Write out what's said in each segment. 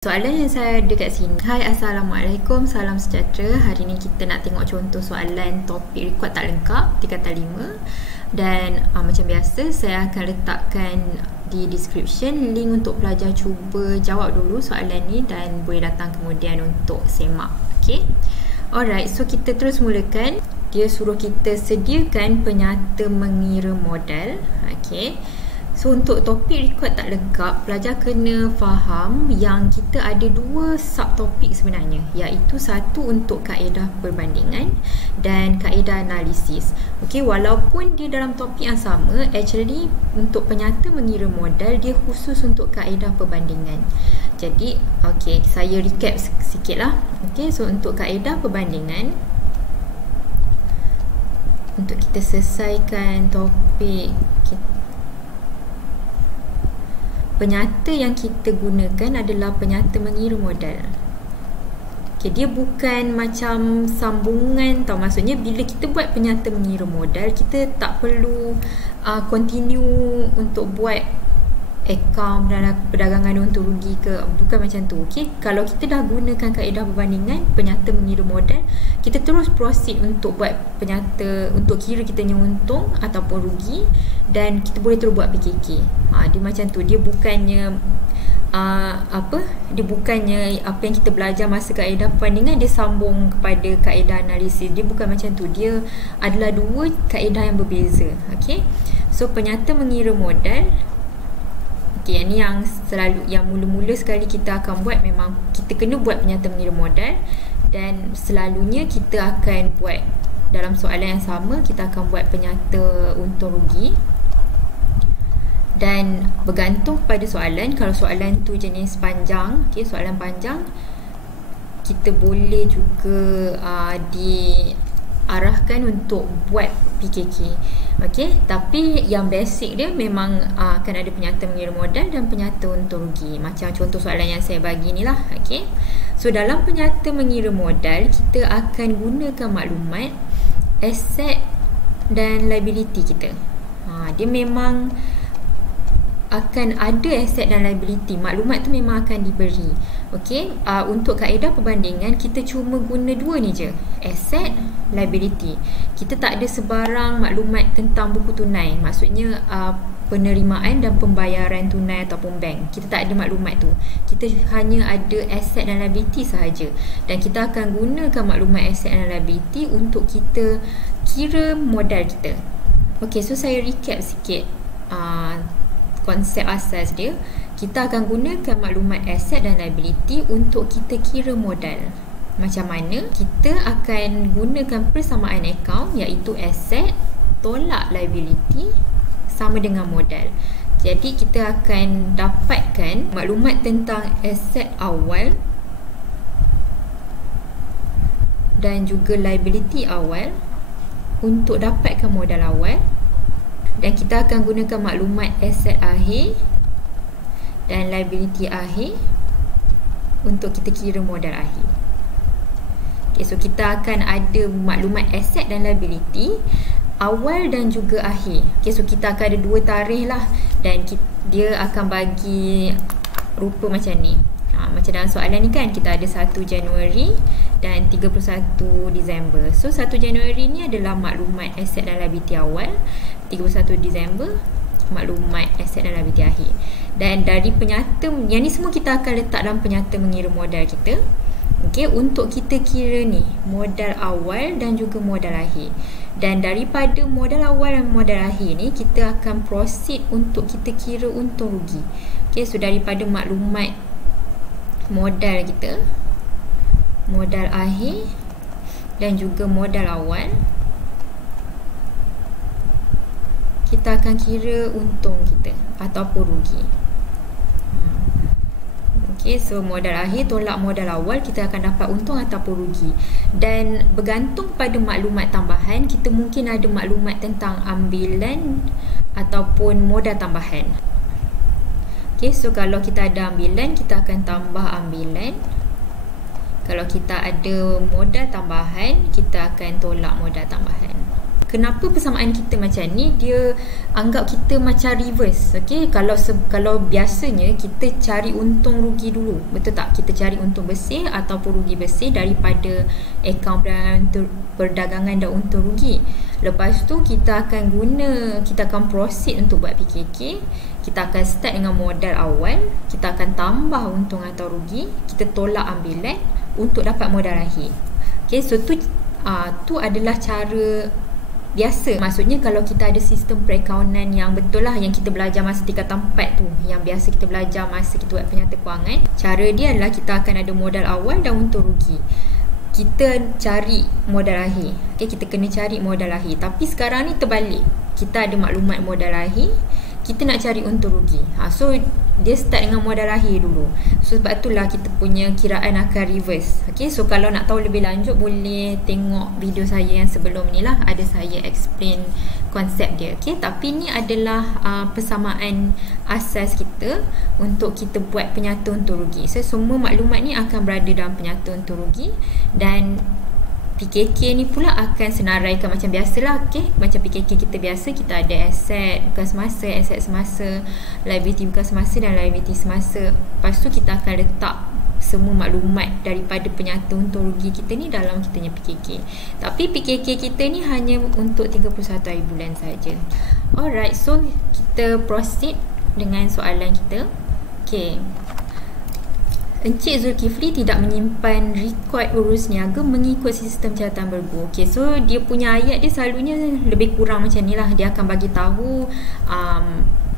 Soalan yang saya ada kat sini. Hai, Assalamualaikum, salam sejahtera. Hari ni kita nak tengok contoh soalan topik rekod tak lengkap 3 kata 5. Dan macam biasa saya akan letakkan di description link untuk pelajar cuba jawab dulu soalan ni dan boleh datang kemudian untuk semak. Okay, alright, so kita terus mulakan. Dia suruh kita sediakan penyata mengira modal. Okay, so untuk topik rekod tak lengkap, pelajar kena faham yang kita ada dua subtopik sebenarnya, iaitu satu untuk kaedah perbandingan dan kaedah analisis. Okey, walaupun dia dalam topik yang sama, actually untuk penyata mengira modal dia khusus untuk kaedah perbandingan. Jadi, okey, saya recap sikit lah. Okey, so untuk kaedah perbandingan, untuk kita selesaikan topik kita, penyata yang kita gunakan adalah penyata mengira modal. Okay, dia bukan macam sambungan tau. Maksudnya bila kita buat penyata mengira modal, kita tak perlu continue untuk buat akaun perdagangan untung rugi ke, bukan macam tu. Okay, kalau kita dah gunakan kaedah perbandingan, penyata mengira modal, kita terus proceed untuk buat penyata untuk kira kita punya untung ataupun rugi, dan kita boleh terus buat PKK. Dia macam tu. Dia bukannya dia bukannya apa yang kita belajar masa kaedah perbandingan dia sambung kepada kaedah analisis. Dia bukan macam tu. Dia adalah dua kaedah yang berbeza. Okay, so penyata mengira modal, okay, ini yang selalu, yang mula-mula sekali kita akan buat, memang kita kena buat penyata mengira modal, dan selalunya kita akan buat dalam soalan yang sama, kita akan buat penyata untung rugi. Dan bergantung pada soalan, kalau soalan tu jenis panjang, okay, soalan panjang, kita boleh juga diarahkan untuk buat PKK. Okay, tapi yang basic dia memang akan ada penyata mengira modal dan penyata untung rugi, macam contoh soalan yang saya bagi ni lah. Okay, so dalam penyata mengira modal, kita akan gunakan maklumat aset dan liability kita. Dia memang akan ada aset dan liability. Maklumat tu memang akan diberi. Okey, untuk kaedah perbandingan kita cuma guna dua ni je, aset, liability. Kita tak ada sebarang maklumat tentang buku tunai. Maksudnya penerimaan dan pembayaran tunai ataupun bank. Kita tak ada maklumat tu. Kita hanya ada aset dan liability sahaja. Dan kita akan gunakan maklumat aset dan liability untuk kita kira modal kita. Okey, so saya recap sikit konsep asas dia. Kita akan gunakan maklumat aset dan liability untuk kita kira modal. Macam mana? Kita akan gunakan persamaan akaun, iaitu aset tolak liability sama dengan modal. Jadi kita akan dapatkan maklumat tentang aset awal dan juga liability awal untuk dapatkan modal awal, dan kita akan gunakan maklumat aset akhir dan liability akhir untuk kita kira modal akhir. Okay, so kita akan ada maklumat aset dan liability awal dan juga akhir. Okay, so kita akan ada dua tarikh lah, dan dia akan bagi rupa macam ni. Macam dalam soalan ni kan, kita ada 1 Januari dan 31 Disember. So 1 Januari ni adalah maklumat aset dan liability awal, 31 Disember maklumat aset dan liability akhir. Dan dari penyata, yang ni semua kita akan letak dalam penyata mengira modal kita. Okey, untuk kita kira ni modal awal dan juga modal akhir. Dan daripada modal awal dan modal akhir ni, kita akan proceed untuk kita kira untung rugi. Okey, so daripada maklumat modal kita, modal akhir dan juga modal awal, kita akan kira untung kita ataupun rugi. Okay, so modal akhir tolak modal awal, kita akan dapat untung ataupun rugi. Dan bergantung pada maklumat tambahan, kita mungkin ada maklumat tentang ambilan ataupun modal tambahan. Okay, so kalau kita ada ambilan, kita akan tambah ambilan. Kalau kita ada modal tambahan, kita akan tolak modal tambahan. kenapa persamaan kita macam ni, dia anggap kita macam reverse. Okay, kalau biasanya kita cari untung rugi dulu, betul tak? Kita cari untung bersih ataupun rugi bersih daripada akaun perdagangan dan untung rugi. Lepas tu kita akan proceed untuk buat PKK. Kita akan start dengan modal awal, kita akan tambah untung atau rugi, kita tolak ambilan untuk dapat modal akhir. Okay, so tu adalah cara biasa. Maksudnya kalau kita ada sistem perakaunan yang betul lah, yang kita belajar masa tingkatan 4 tu, yang biasa kita belajar masa kita buat penyata kewangan, cara dia adalah kita akan ada modal awal dan untung rugi. Kita cari modal akhir. Okay, kita kena cari modal akhir. Tapi sekarang ni terbalik, kita ada maklumat modal akhir, kita nak cari untung rugi. So dia start dengan modal akhir dulu. So sebab itulah kita punya kiraan akan reverse. Okay, so kalau nak tahu lebih lanjut boleh tengok video saya yang sebelum ni lah, ada saya explain konsep dia. Okay, tapi ni adalah persamaan asas kita untuk kita buat penyata untung rugi. So semua maklumat ni akan berada dalam penyata untung rugi, dan PKK ni pula akan senaraikan macam biasalah. Okay, macam PKK kita biasa, kita ada aset bukan semasa, aset semasa, liability bukan semasa dan liability semasa. Lepas tu kita akan letak semua maklumat daripada penyata untung rugi kita ni dalam kita punya PKK. Tapi PKK kita ni hanya untuk 31 hari bulan saja. Alright, so kita proceed dengan soalan kita. Okay, Encik Zulkifli tidak menyimpan rekod urus niaga mengikut sistem catatan bergu. Okay, so dia punya ayat dia selalunya lebih kurang macam ni lah. Dia akan bagi tahu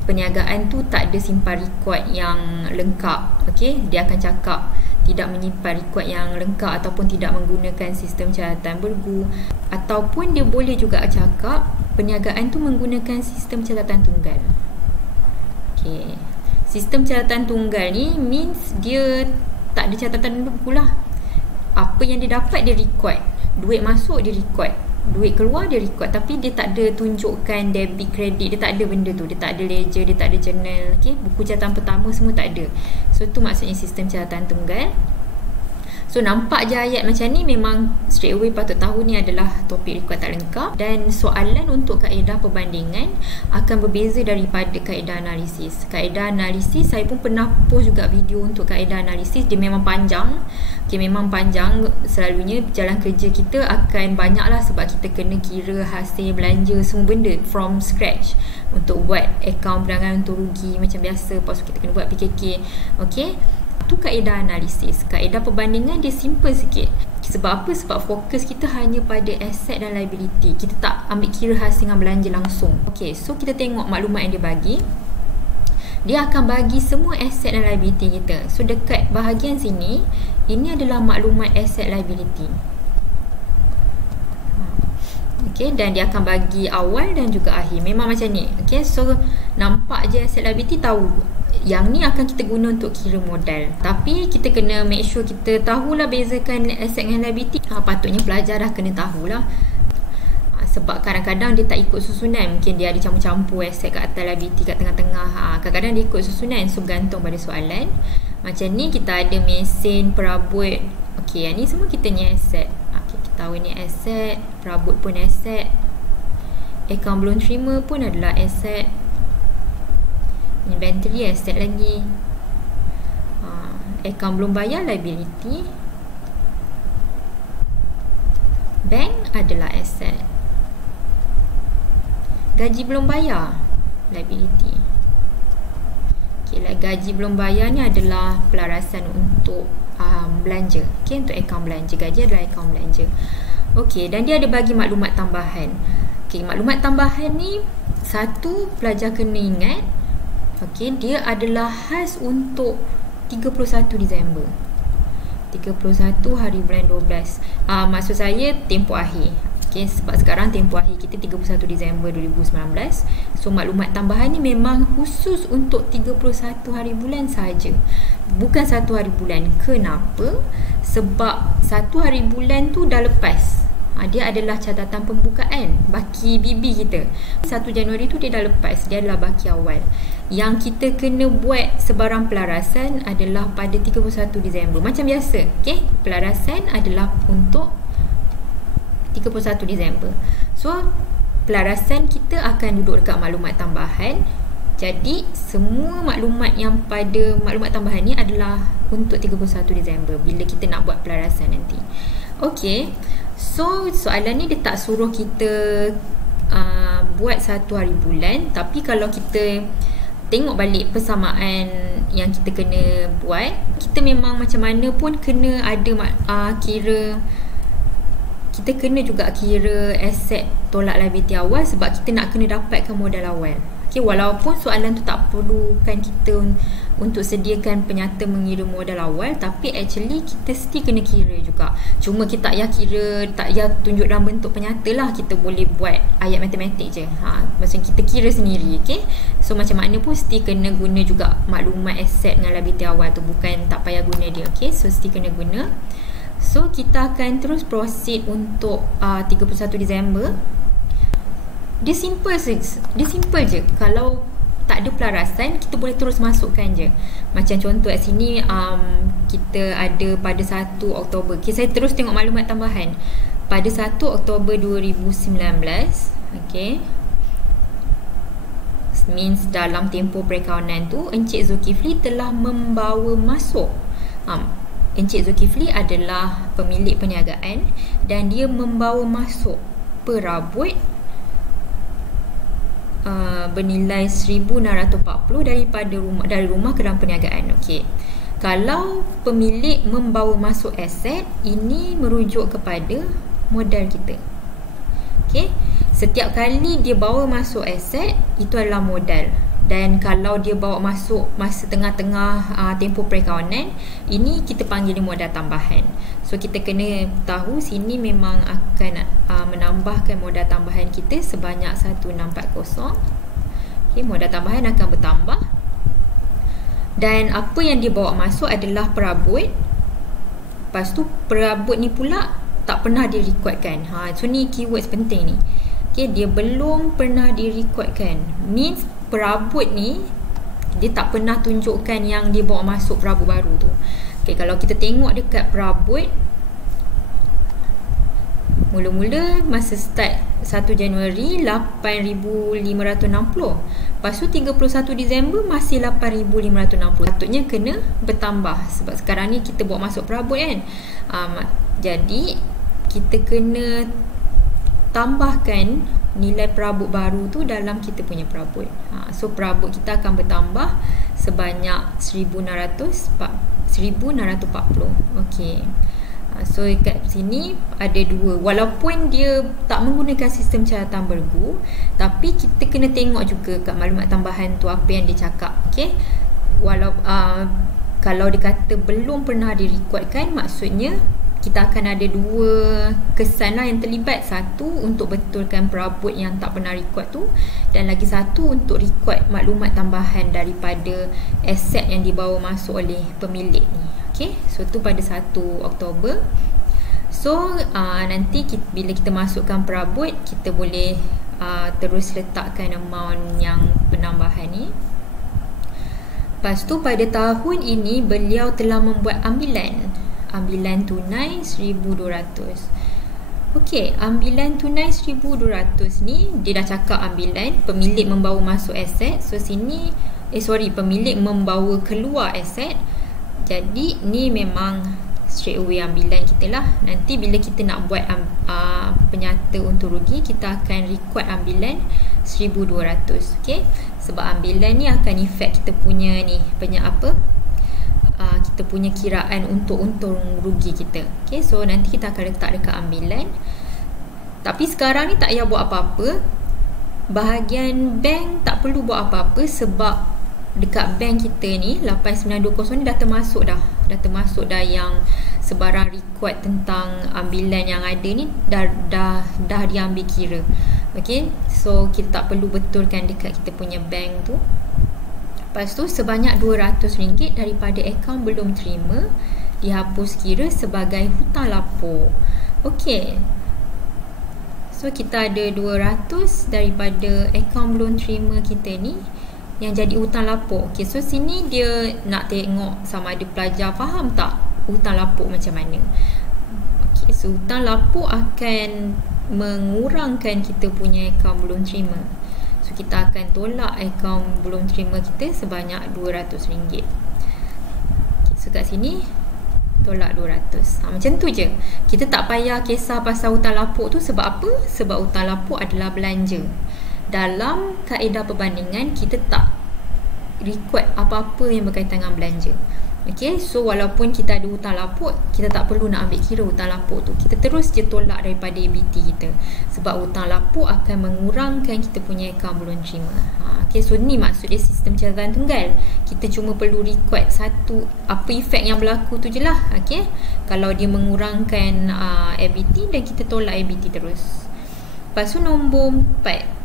perniagaan tu tak ada simpan rekod yang lengkap. Okay, dia akan cakap tidak menyimpan rekod yang lengkap ataupun tidak menggunakan sistem catatan bergu, ataupun dia boleh juga cakap perniagaan tu menggunakan sistem catatan tunggal. Okay, sistem catatan tunggal ni means dia tak ada catatan bergu lah. Apa yang dia dapat dia record, duit masuk dia record, duit keluar dia record, tapi dia tak ada tunjukkan debit kredit, dia tak ada benda tu, dia tak ada ledger, dia tak ada journal. Okay, buku catatan pertama semua tak ada. So tu maksudnya sistem catatan tunggal. So nampak je ayat macam ni, memang straight away patut tahu ni adalah topik rekod tak lengkap. Dan soalan untuk kaedah perbandingan akan berbeza daripada kaedah analisis. Kaedah analisis saya pun pernah post juga video untuk kaedah analisis. Dia memang panjang. Okay, memang panjang. Selalunya jalan kerja kita akan banyak lah, sebab kita kena kira hasil belanja semua benda from scratch untuk buat akaun perdagangan untung rugi macam biasa. Lepas tu kita kena buat PKK. Okay, tu kaedah analisis. Kaedah perbandingan dia simple sikit. Sebab apa? Sebab fokus kita hanya pada aset dan liability. Kita tak ambil kira hasil dengan belanja langsung. Okay, so kita tengok maklumat yang dia bagi. Dia akan bagi semua aset dan liability kita. So dekat bahagian sini, ini adalah maklumat aset liability. Okay, dan dia akan bagi awal dan juga akhir. Memang macam ni. Okay, so nampak je aset liability, tahu yang ni akan kita guna untuk kira modal. Tapi kita kena make sure kita tahulah bezakan aset dengan liability. Patutnya pelajar dah kena tahulah. Sebab kadang-kadang dia tak ikut susunan. Mungkin dia ada campur-campur aset kat atas, liability kat tengah-tengah. Kadang-kadang dia ikut susunan. So bergantung pada soalan. Macam ni kita ada mesin, perabot. Okay, yang ni semua kita ni aset. Okay, kita tahu ni aset. Perabot pun aset. Akaun belum terima pun adalah aset. Inventory aset lagi. Akaun belum bayar liability. Bank adalah aset. Gaji belum bayar liability. Okay, gaji belum bayar ni adalah pelarasan untuk belanja. Okay, untuk akaun belanja. Gaji adalah akaun belanja. Okay, dan dia ada bagi maklumat tambahan. Okay, maklumat tambahan ni, satu pelajar kena ingat, okay, dia adalah khas untuk 31 Disember. 31 hari bulan 12. Maksud saya tempoh akhir. Okay, sebab sekarang tempoh akhir kita 31 Disember 2019. So maklumat tambahan ni memang khusus untuk 31 hari bulan saja. Bukan 1 hari bulan. Kenapa? Sebab 1 hari bulan tu dah lepas. Dia adalah catatan pembukaan baki BB kita. 1 Januari tu dia dah lepas, dia adalah baki awal. Yang kita kena buat sebarang pelarasan adalah pada 31 Disember. Macam biasa, okay? Pelarasan adalah untuk 31 Disember. So pelarasan kita akan duduk dekat maklumat tambahan. Jadi semua maklumat yang pada maklumat tambahan ni adalah untuk 31 Disember bila kita nak buat pelarasan nanti. Okey. So soalan ni dia tak suruh kita buat satu hari bulan, tapi kalau kita tengok balik persamaan yang kita kena buat, kita memang macam mana pun kena ada kira, kita kena juga kira aset tolak liability awal sebab kita nak kena dapatkan modal awal. Okay, walaupun soalan tu tak perlukan kita untuk sediakan penyata mengira modal awal, tapi actually kita mesti kena kira juga. Cuma kita tak payah kira, tak payah tunjuk dalam bentuk penyata lah. Kita boleh buat ayat matematik je. Maksudnya kita kira sendiri. Okay? So macam mana pun mesti kena guna juga maklumat aset dengan liability awal tu. Bukan tak payah guna dia. Okay? So mesti kena guna. So kita akan terus proceed untuk 31 Disember. Dia simple je. Kalau tak ada pelarasan, kita boleh terus masukkan je. Macam contoh kat sini kita ada pada 1 Oktober. Okay, saya terus tengok maklumat tambahan. Pada 1 Oktober 2019, okay, means dalam tempoh perakawanan tu Encik Zulkifli telah membawa masuk. Encik Zulkifli adalah pemilik perniagaan dan dia membawa masuk perabot bernilai 1,640 dari rumah ke dalam perniagaan. Okey. Kalau pemilik membawa masuk aset, ini merujuk kepada modal kita. Okey. Setiap kali dia bawa masuk aset, itu adalah modal. Dan kalau dia bawa masuk masa tengah-tengah tempoh perakawanan, ini kita panggil dia modal tambahan. So kita kena tahu sini memang akan menambahkan modal tambahan kita sebanyak 1640. Okay, modal tambahan akan bertambah. Dan apa yang dia bawa masuk adalah perabot. Lepas tu perabot ni pula tak pernah direkodkan. So ni keywords penting ni. Okay, dia belum pernah direkodkan. Means perabot ni dia tak pernah tunjukkan yang dia bawa masuk perabot baru tu. Okay, kalau kita tengok dekat perabot, mula-mula masa start 1 Januari 8,560. Lepas tu 31 Disember masih 8,560. Patutnya kena bertambah sebab sekarang ni kita bawa masuk perabot kan. Jadi kita kena tambahkan nilai perabot baru tu dalam kita punya perabot. So perabot kita akan bertambah sebanyak 1,640. Okey. So kat sini ada dua. Walaupun dia tak menggunakan sistem catatan bergu, tapi kita kena tengok juga kat maklumat tambahan tu apa yang dia cakap. Okey. Kalau dia kata belum pernah direkodkan, maksudnya kita akan ada dua kesan lah yang terlibat. Satu untuk betulkan perabot yang tak pernah rekod tu, dan lagi satu untuk rekod maklumat tambahan daripada aset yang dibawa masuk oleh pemilik ni. Okay, so tu pada 1 Oktober. So nanti bila kita masukkan perabot, kita boleh terus letakkan amount yang penambahan ni. Lepas tu pada tahun ini beliau telah membuat ambilan tunai 1,200. Okey, ambilan tunai 1,200 ni dia dah cakap ambilan pemilik membawa masuk aset. So sini pemilik membawa keluar aset. Jadi ni memang straight away ambilan kita lah. Nanti bila kita nak buat penyata untung rugi, kita akan record ambilan 1,200. Okey, sebab ambilan ni akan efek kita punya ni kita punya kiraan untuk untung rugi kita. Okay, so nanti kita akan letak dekat ambilan. Tapi sekarang ni tak payah buat apa-apa. Bahagian bank tak perlu buat apa-apa sebab dekat bank kita ni 8920 ni dah termasuk dah yang sebarang record tentang ambilan yang ada ni dah diambil kira. Okay, so kita tak perlu betulkan dekat kita punya bank tu. Lepas tu sebanyak RM200 daripada akaun belum terima dihapus kira sebagai hutang lapor. Okey. So kita ada 200 daripada akaun belum terima kita ni yang jadi hutang lapor. Okey, so sini dia nak tengok sama ada pelajar faham tak hutang lapor macam mana. Okey, so hutang lapor akan mengurangkan kita punya akaun belum terima. So kita akan tolak akaun belum terima kita sebanyak RM200. So kat sini tolak 200. Macam tu je. Kita tak payah kisah pasal hutang lapuk tu. Sebab apa? Sebab hutang lapuk adalah belanja. Dalam kaedah perbandingan, kita tak record apa-apa yang berkaitan dengan belanja. Okay, so walaupun kita ada hutang lapuk, kita tak perlu nak ambil kira hutang lapuk tu. Kita terus je tolak daripada ABT kita. Sebab hutang lapuk akan mengurangkan kita punya akaun belum terima. Okay, so ni maksud dia sistem catatan tunggal. Kita cuma perlu record satu, apa efek yang berlaku tu je lah. Okay, kalau dia mengurangkan ABT dan kita tolak ABT terus. Lepas tu nombor 4,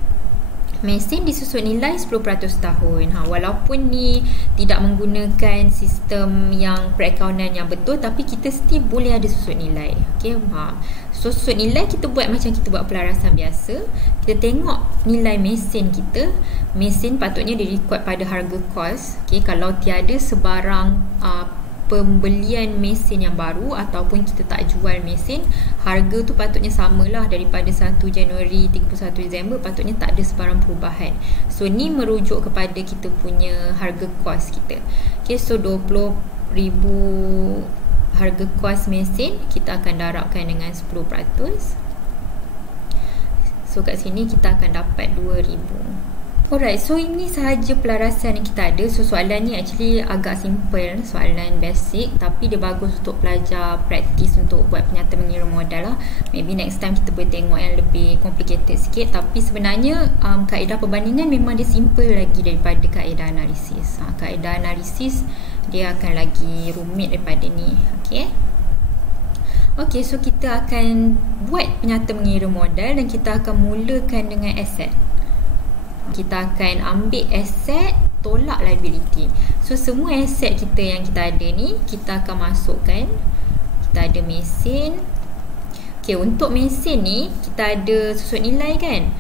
mesin disusun nilai 10% tahun. Walaupun ni tidak menggunakan sistem yang perakaunan yang betul, tapi kita still boleh ada susun nilai. Okay, so susun nilai kita buat macam kita buat pelarasan biasa. Kita tengok nilai mesin kita. Mesin patutnya direkod pada harga kos. Okay, kalau tiada sebarang pembelian mesin yang baru ataupun kita tak jual mesin, harga tu patutnya samalah daripada 1 Januari 31 Disember, patutnya tak ada sebarang perubahan. So ni merujuk kepada kita punya harga kos kita. Okay, so 20,000 harga kos mesin kita akan darabkan dengan 10%. So kat sini kita akan dapat 2,000. Alright, so ini sahaja pelarasan yang kita ada. So soalan ni actually agak simple, soalan basic, tapi dia bagus untuk pelajar praktis untuk buat penyata mengira modal lah. Maybe next time kita boleh tengok yang lebih complicated sikit. Tapi sebenarnya kaedah perbandingan memang dia simple lagi daripada kaedah analisis. Kaedah analisis dia akan lagi rumit daripada ni. Okay, so kita akan buat penyata mengira modal dan kita akan mulakan dengan aset. Kita akan ambil aset, tolak liability. So semua aset kita yang kita ada ni, kita akan masukkan. Kita ada mesin. Okay, untuk mesin ni kita ada susut nilai kan.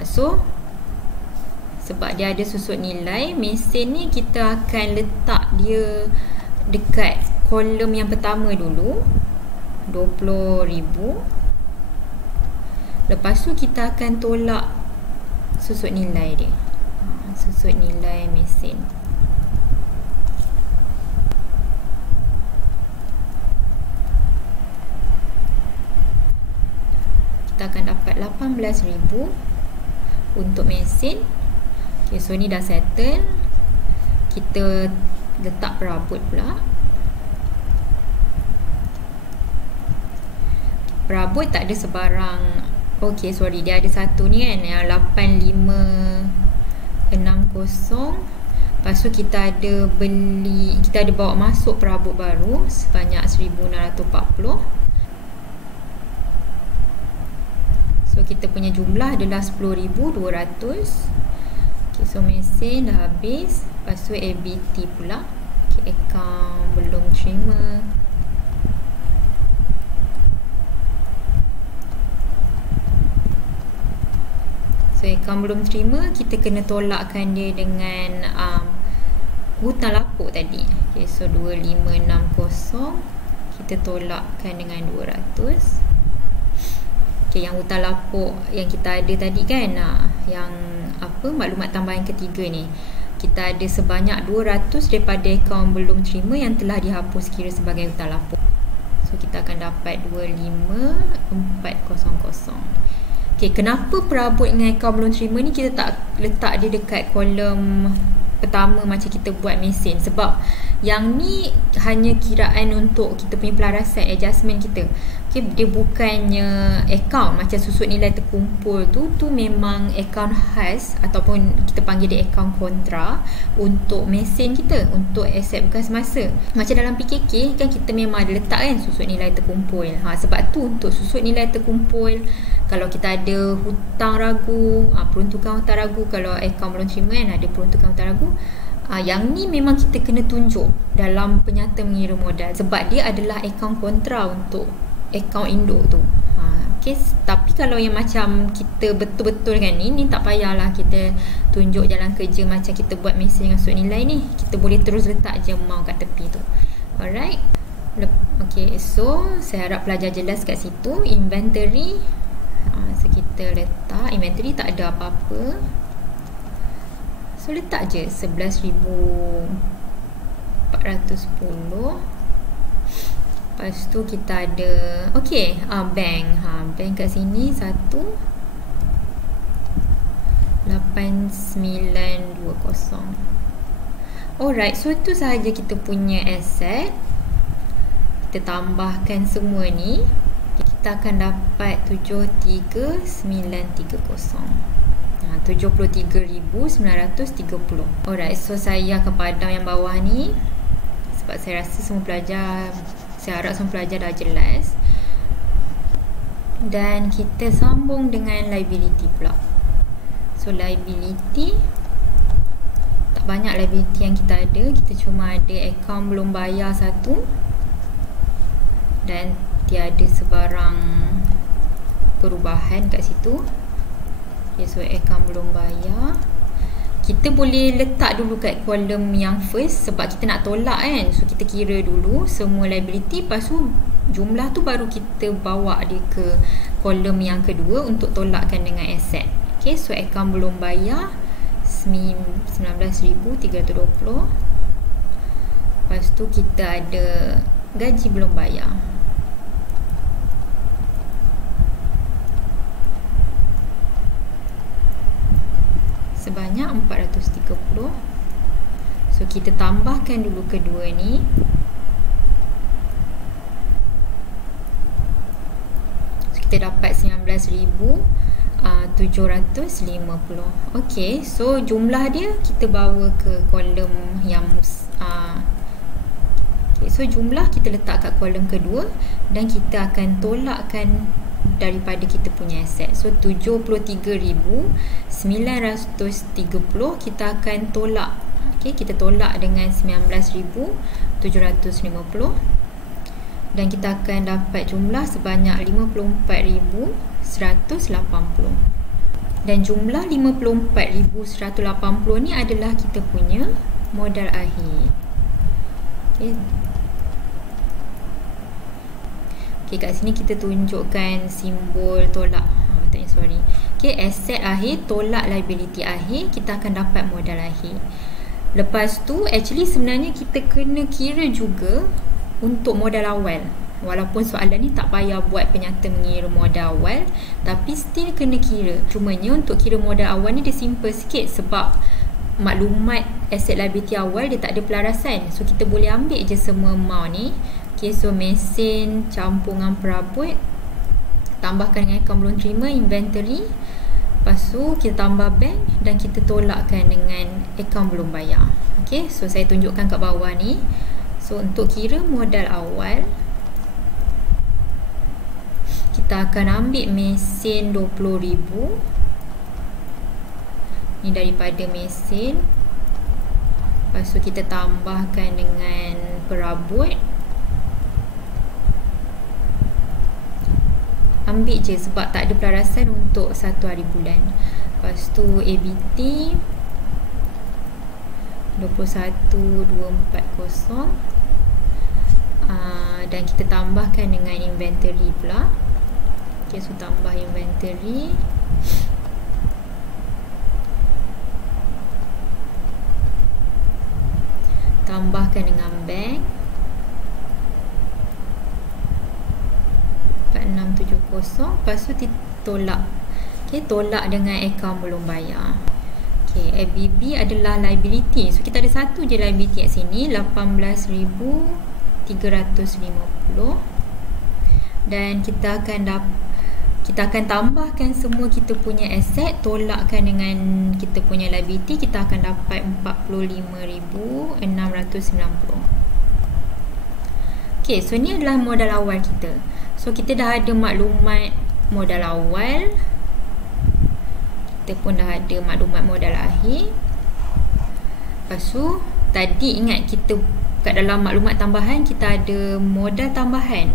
So sebab dia ada susut nilai, mesin ni kita akan letak dia dekat kolom yang pertama dulu, 20,000. Lepas tu kita akan tolak susut nilai dia, susut nilai mesin. Kita akan dapat 18,000 untuk mesin. Okay, so ni dah settle. Kita letak perabot pula. Perabot tak ada sebarang. Okay, sorry, dia ada satu ni kan, yang 8560. Lepas tu kita ada beli, kita ada bawa masuk perabot baru sebanyak 1640. So kita punya jumlah adalah 10,200. Okay, so mesin dah habis. Lepas tu ABT pula. Okay, akaun belum terima. So akaun belum terima, kita kena tolakkan dia dengan hutang lapuk tadi. Okay, so 2560 kita tolakkan dengan 200. Okay, yang hutang lapuk yang kita ada tadi kan, yang apa, maklumat tambahan ketiga ni, kita ada sebanyak 200 daripada akaun belum terima yang telah dihapus kira sebagai hutang lapuk. So kita akan dapat 25,400. Okay, kenapa perabot dengan akaun belum terima ni kita tak letak dia dekat kolom pertama macam kita buat mesin? Sebab yang ni hanya kiraan untuk kita punya pelarasan, adjustment kita. Okay, dia bukannya akaun macam susut nilai terkumpul tu memang akaun khas ataupun kita panggil dia akaun kontra untuk mesin kita, untuk aset bekas masa. Macam dalam PKK kan kita memang ada letak kan susut nilai terkumpul. Sebab tu untuk susut nilai terkumpul, kalau kita ada hutang ragu, peruntukan hutang ragu, kalau akaun belum terima kan ada peruntukan hutang ragu, yang ni memang kita kena tunjuk dalam penyata mengira modal sebab dia adalah akaun kontra untuk akaun induk tu. Okay, tapi kalau yang macam kita betul-betul kan ni tak payahlah kita tunjuk jalan kerja macam kita buat mesin dengan susut nilai ni. Kita boleh terus letak je mau kat tepi tu. Alright. Okay, so saya harap pelajar jelas kat situ. Inventory kita letak inventory, tak ada apa-apa, so letak je 11,410. Lepas tu kita ada bank. Bank kat sini 1,8920. Alright, so itu sahaja kita punya asset. Kita tambahkan semua ni, kita akan dapat 73,930. 73,930. Alright, so saya akan padam yang bawah ni sebab saya rasa saya harap semua pelajar dah jelas. Dan kita sambung dengan liability pula. So liability, tak banyak liability yang kita ada. Kita cuma ada akaun belum bayar 1 dan tiada sebarang perubahan kat situ. Okay, so akaun belum bayar, kita boleh letak dulu kat kolom yang first sebab kita nak tolak kan. So kita kira dulu semua liability, lepas tu jumlah tu baru kita bawa dia ke kolom yang kedua untuk tolakkan dengan asset. Okay, so akaun belum bayar 19,320. Lepas tu kita ada gaji belum bayar, sebanyak 430. So kita tambahkan dulu kedua ni. So kita dapat 19,750. Okay, so jumlah dia kita bawa ke kolom yang so jumlah kita letak kat kolom kedua dan kita akan tolakkan daripada kita punya aset. So 73,930 kita akan tolak. Okay, kita tolak dengan 19,750 dan kita akan dapat jumlah sebanyak 54,180. Dan jumlah 54,180 ni adalah kita punya modal akhir. Okay, kat sini kita tunjukkan simbol tolak. Okay, aset akhir tolak liability akhir, kita akan dapat modal akhir. Lepas tu actually sebenarnya kita kena kira juga untuk modal awal. Walaupun soalan ni tak payah buat penyata mengira modal awal, tapi still kena kira. Cumanya untuk kira modal awal ni dia simple sikit sebab maklumat aset liability awal dia tak ada pelarasan. So kita boleh ambil je semua amount ni. Okay, so mesin campur dengan perabot, tambahkan dengan akaun belum terima, inventory, lepas tu kita tambah bank dan kita tolakkan dengan akaun belum bayar. Okay, so saya tunjukkan kat bawah ni. So untuk kira modal awal, kita akan ambil mesin 20,000 ni daripada mesin, lepas tu kita tambahkan dengan perabot, ambil je sebab tak ada pelarasan untuk 1 hari bulan. Lepas tu ABT 21,240 dan kita tambahkan dengan inventory pula. Okay, so tambah inventory, tambahkan dengan bank 4670. Lepas tu tolak. Okay, tolak dengan akaun belum bayar. Okay, ABB adalah liability. So kita ada satu je liability kat sini, 18,350. Dan kita akan tambahkan semua kita punya aset, tolakkan dengan kita punya liability, kita akan dapat 45,690. Okay, so ni adalah modal awal kita. So kita dah ada maklumat modal awal, kita pun dah ada maklumat modal akhir. Lepas tu tadi ingat kita kat dalam maklumat tambahan kita ada modal tambahan.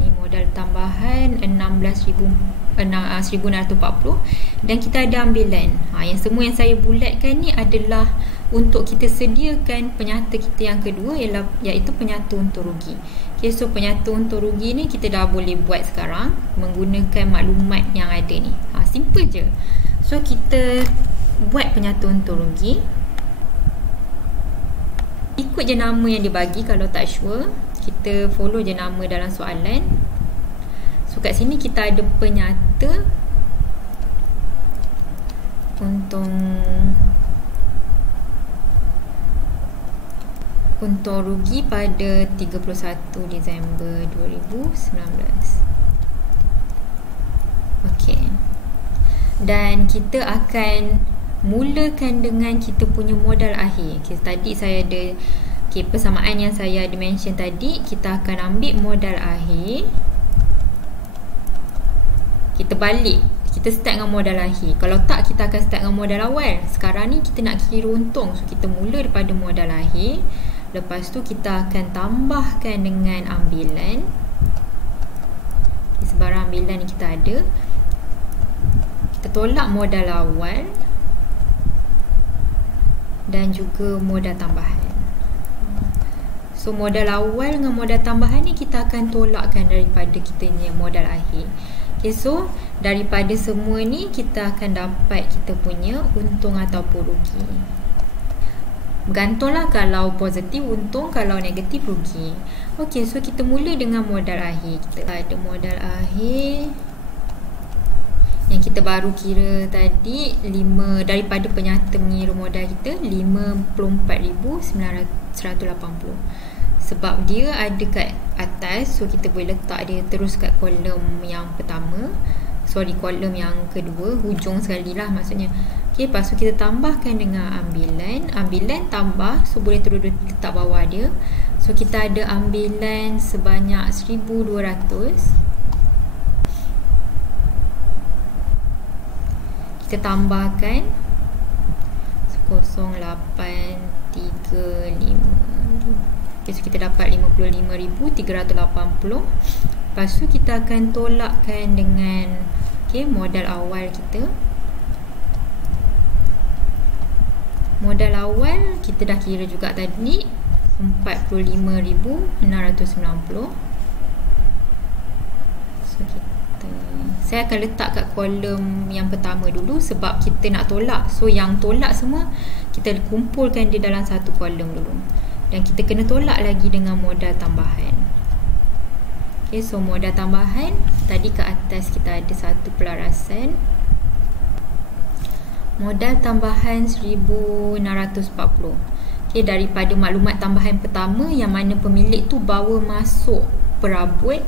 Ni modal tambahan 16,140 dan kita ada ambilan. Yang semua yang saya bulatkan ni adalah untuk kita sediakan penyata kita yang kedua, iaitu penyata untung rugi. Okay, so penyata untung rugi ni kita dah boleh buat sekarang menggunakan maklumat yang ada ni. Simple je. So kita buat penyata untung rugi, ikut je nama yang dibagi. Kalau tak sure, kita follow je nama dalam soalan. So kat sini kita ada penyata untung rugi pada 31 Disember 2019. Okey. Dan kita akan mulakan dengan kita punya modal akhir. Okay, tadi saya ada persamaan yang saya ada mention tadi. Kita akan ambil modal akhir, kita balik, kita start dengan modal akhir. Kalau tak, kita akan start dengan modal awal. Sekarang ni kita nak kira untung, so kita mula daripada modal akhir. Lepas tu kita akan tambahkan dengan ambilan. Sebarang ambilan yang kita ada, kita tolak modal awal dan juga modal tambahan. So modal awal dengan modal tambahan ni kita akan tolakkan daripada kita punya modal akhir. Okay, so daripada semua ni kita akan dapat kita punya untung ataupun rugi. Bergantunglah, kalau positif untung, kalau negatif rugi. Okey, so kita mula dengan modal akhir. Kita ada modal akhir yang kita baru kira tadi, 5 daripada penyata mengira modal kita 54,980. Sebab dia ada kat atas, so kita boleh letak dia terus kat kolom yang pertama. Kolom yang kedua, hujung sekali lah maksudnya. Okay, lepas tu kita tambahkan dengan ambilan. Ambilan tambah, so boleh terus letak bawah dia. So kita ada ambilan sebanyak 1,200. Kita tambahkan 0,835. Okay, so kita dapat 55,380. Lepas tu kita akan tolakkan dengan modal awal kita. Modal awal kita dah kira juga tadi, 45,690. So saya akan letak kat kolom yang pertama dulu sebab kita nak tolak. So yang tolak semua kita kumpulkan dia dalam satu kolom dulu. Dan kita kena tolak lagi dengan modal tambahan. Okay, so modal tambahan tadi ke atas kita ada 1%. Modal tambahan 1,640. Okay, daripada maklumat tambahan pertama yang mana pemilik tu bawa masuk perabot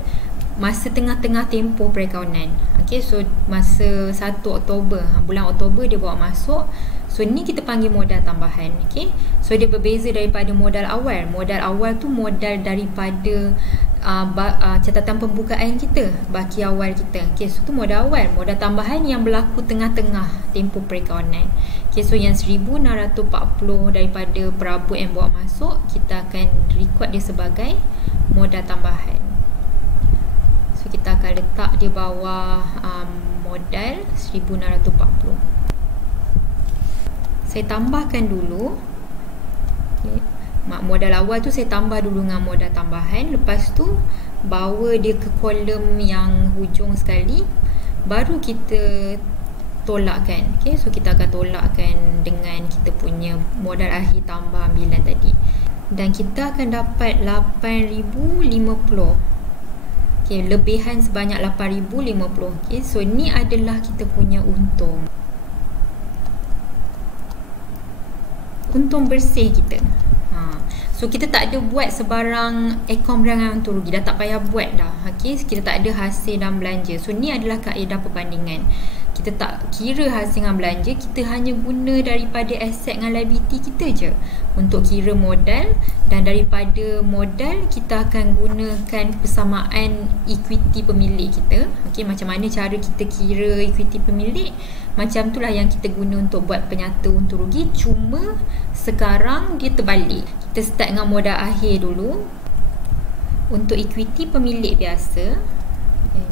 masa tengah-tengah tempoh perakaunan. Okay, so masa 1 Oktober, bulan Oktober dia bawa masuk. So ni kita panggil modal tambahan. Okay, so dia berbeza daripada modal awal. Modal awal tu modal daripada catatan pembukaan kita, baki awal kita. Okay, so tu modal awal. Modal tambahan yang berlaku tengah-tengah tempoh perakaunan. Okay, so yang 1,640 daripada perabot yang bawa masuk, kita akan record dia sebagai modal tambahan. So kita akan letak di bawah modal 1,640. Saya tambahkan dulu. Okay, modal awal tu saya tambah dulu dengan modal tambahan. Lepas tu bawa dia ke kolom yang hujung sekali, baru kita tolakkan. Okay, so kita akan tolakkan dengan kita punya modal akhir tambah ambilan tadi. Dan kita akan dapat 8,050. Okay, lebihan sebanyak 8,050. Okay, so ni adalah kita punya untung. Untung bersih kita. So kita tak ada buat sebarang akaun berangan untung rugi, dah tak payah buat dah. Okay, kita tak ada hasil dan belanja. So ni adalah kaedah perbandingan. Kita tak kira hasil dengan belanja, kita hanya guna daripada aset dengan liability kita je untuk kira modal. Dan daripada modal kita akan gunakan persamaan equity pemilik kita. Okay, macam mana cara kita kira equity pemilik, macam itulah yang kita guna untuk buat penyata untung rugi. Cuma sekarang dia terbalik. Kita start dengan modal akhir dulu. Untuk equity pemilik biasa,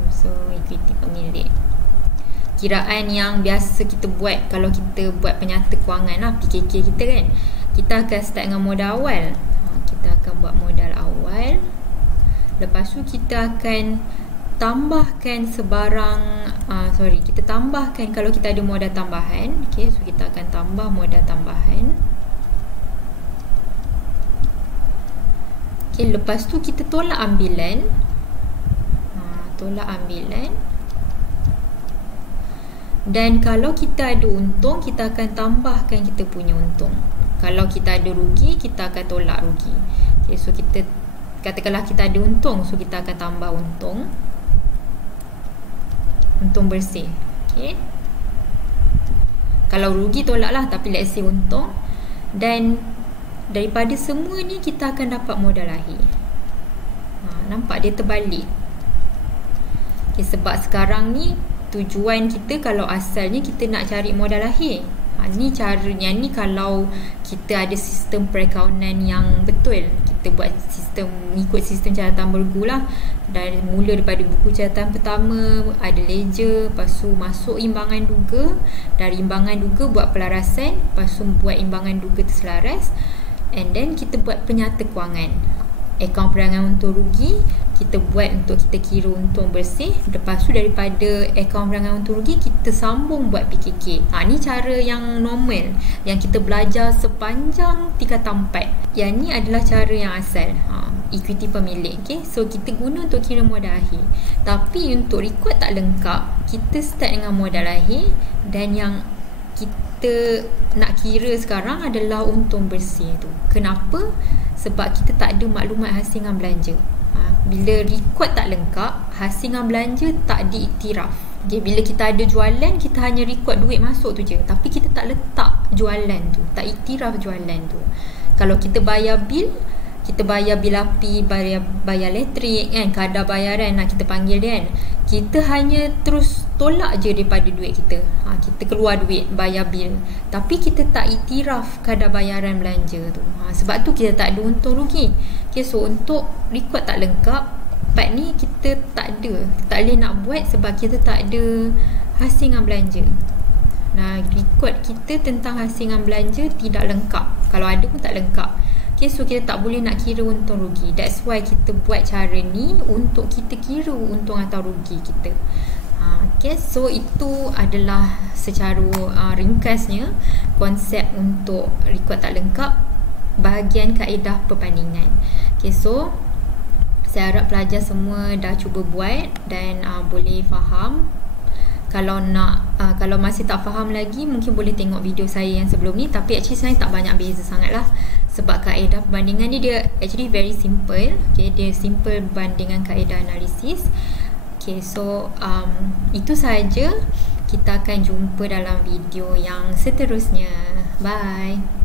so equity pemilik, kiraan yang biasa kita buat kalau kita buat penyata kewangan lah, PKK kita kan, kita akan start dengan modal awal. Kita akan buat modal awal. Lepas tu kita akan tambahkan sebarang kita tambahkan kalau kita ada modal tambahan. Okay, so kita akan tambah modal tambahan. Okay, lepas tu kita tolak ambilan. Tolak ambilan. Dan kalau kita ada untung, kita akan tambahkan kita punya untung. Kalau kita ada rugi, kita akan tolak rugi. Okay, so kita katakanlah kita ada untung, so kita akan tambah untung. Untung bersih. Okay. Kalau rugi tolaklah, tapi let's say untung. Dan daripada semua ni kita akan dapat modal lahir. Nampak dia terbalik. Okay, sebab sekarang ni tujuan kita kalau asalnya kita nak cari modal lahir. Ni caranya ni kalau kita ada sistem perakaunan yang betul. Kita buat ikut sistem catatan bergu lah. Dari mula daripada buku catatan pertama, ada ledger, lepas tu masuk imbangan duga, dari imbangan duga buat pelarasan, lepas tu buat imbangan duga terselaras, and then kita buat penyata kewangan. Akaun perangan untung rugi kita buat untuk kita kira untung bersih. Lepas tu daripada akaun perangan untung rugi kita sambung buat PKK. Ni cara yang normal yang kita belajar sepanjang tingkatan 4. Yang ni adalah cara yang asal, equity pemilik. Okay? So kita guna untuk kira modal lahir. Tapi untuk rekod tak lengkap, kita start dengan modal lahir, dan yang kita nak kira sekarang adalah untung bersih tu. Kenapa? Sebab kita tak ada maklumat hasil belanja. Bila rekod tak lengkap, hasil belanja tak diiktiraf. Okay, bila kita ada jualan, kita hanya rekod duit masuk tu je, tapi kita tak letak jualan tu, tak iktiraf jualan tu. Kalau kita bayar bil, kita bayar bil api, bayar elektrik kan, kadar bayaran nak kita panggil dia kan, kita hanya terus tolak je daripada duit kita. Kita keluar duit bayar bil, tapi kita tak iktiraf kadar bayaran belanja tu. Sebab tu kita tak ada untung rugi. Okay, so untuk rekod tak lengkap, part ni kita tak boleh nak buat sebab kita tak ada hasil belanja. Rekod kita tentang hasil belanja tidak lengkap. Kalau ada pun tak lengkap. Okay, so kita tak boleh nak kira untung rugi. That's why kita buat cara ni untuk kita kira untung atau rugi kita. Okay, so itu adalah secara ringkasnya konsep untuk rekod tak lengkap bahagian kaedah perbandingan. Okay, so saya harap pelajar semua dah cuba buat dan boleh faham. Kalau masih tak faham lagi, mungkin boleh tengok video saya yang sebelum ni. Tapi actually sebenarnya tak banyak beza sangat lah, sebab kaedah perbandingan ni dia actually very simple. Okay, dia simple berbanding dengan kaedah analisis. Okay, so itu sahaja. Kita akan jumpa dalam video yang seterusnya. Bye.